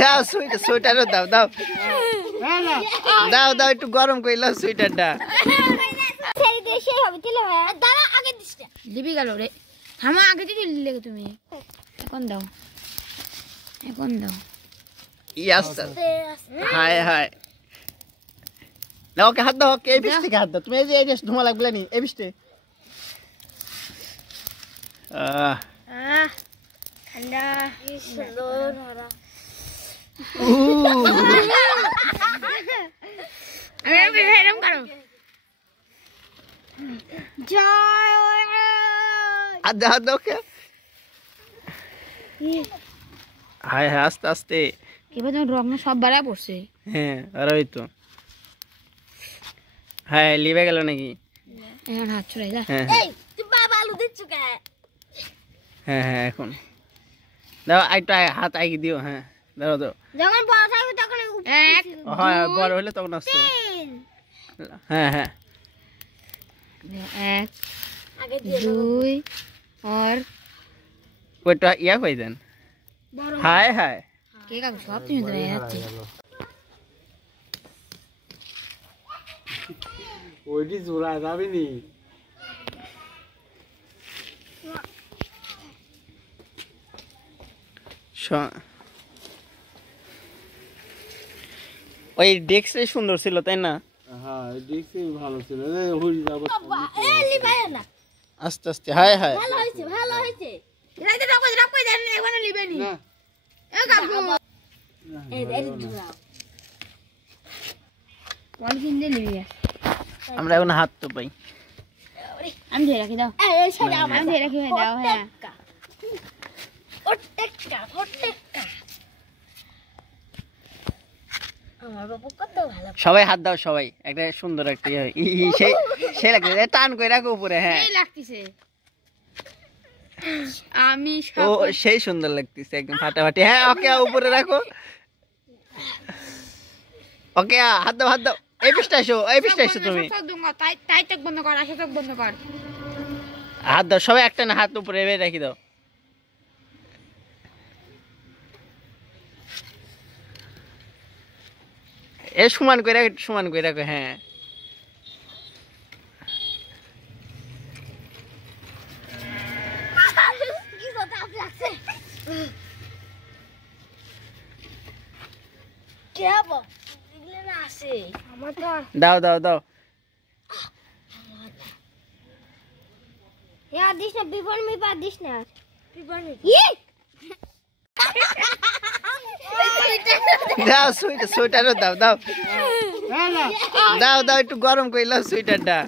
দাও সোয়েটারও দাও দাও দাও দাও একটু গরম কইলাম সোয়েটারটা দিবি গেল রে আমার আগে দিদি লিলে তুমি এখন দাও হায় হায় না ওকে হাত দাও ওকে এই বিষ থেকে হাত দাও তুমি এই যে ধোঁয়া লাগবে না এই বিষতে ঠান্ডা হায় হায় আস্তে আস্তে এবার রং সব বাড়া পড়ছে হ্যাঁ আর ওই তো হ্যাঁ লিবে গেল নাকি এখন হাত ছড়াই যা হ্যাঁ হ্যাঁ এখন দাও একটু হাত আগে দিও হ্যাঁ দাও দাও যখন বড় থাকবে তখন হ্যাঁ বড় হলে তখন আসছে হ্যাঁ হ্যাঁ 1 2 और ওইটা ইয়া কই দেন হায় হায় কে কাকু সব তুমি ধরে যাচ্ছে ওইটি জোড়া যাবে নি ওই ডেস্কটাই সুন্দর ছিল তাই না হ্যাঁ ডেস্কই ভালো ছিল আস্তে আস্তে হায় হায় ভালো হয়েছে রাইতে রাখো দেন একবার লিবে নি এ কাকু এই ধরাও পলিথিন দিয়ে লিবি আমরা এখন হাত তো পাই আমি ধরে রাখি দাও এই সেটা আমি ধরে রাখি দাও হ্যাঁ ওটেক্কা আমার বাবু কত ভালো সবাই হাত দাও সবাই একটা সুন্দর একটা সেই লাগছে টান করে রাখো উপরে হ্যাঁ সেই লাগতেছে আমি ও সেই সুন্দর লাগতেছে একদম ফাটাফাটি হ্যাঁ ওকে উপরে রাখো ওকে হাত দাও এই পিছটা এসো তুমি তাই চোখ বন্ধ কর চোখ বন্ধ কর হাত দাও সবাই একটা না হাত উপরে রাখি দাও এ সমান করে রাখো হ্যাঁ দাও দিস না বিবর মি পা দিস না দাও সোয়েটারও দাও দাও একটু গরম কইলাম সোয়েটারটা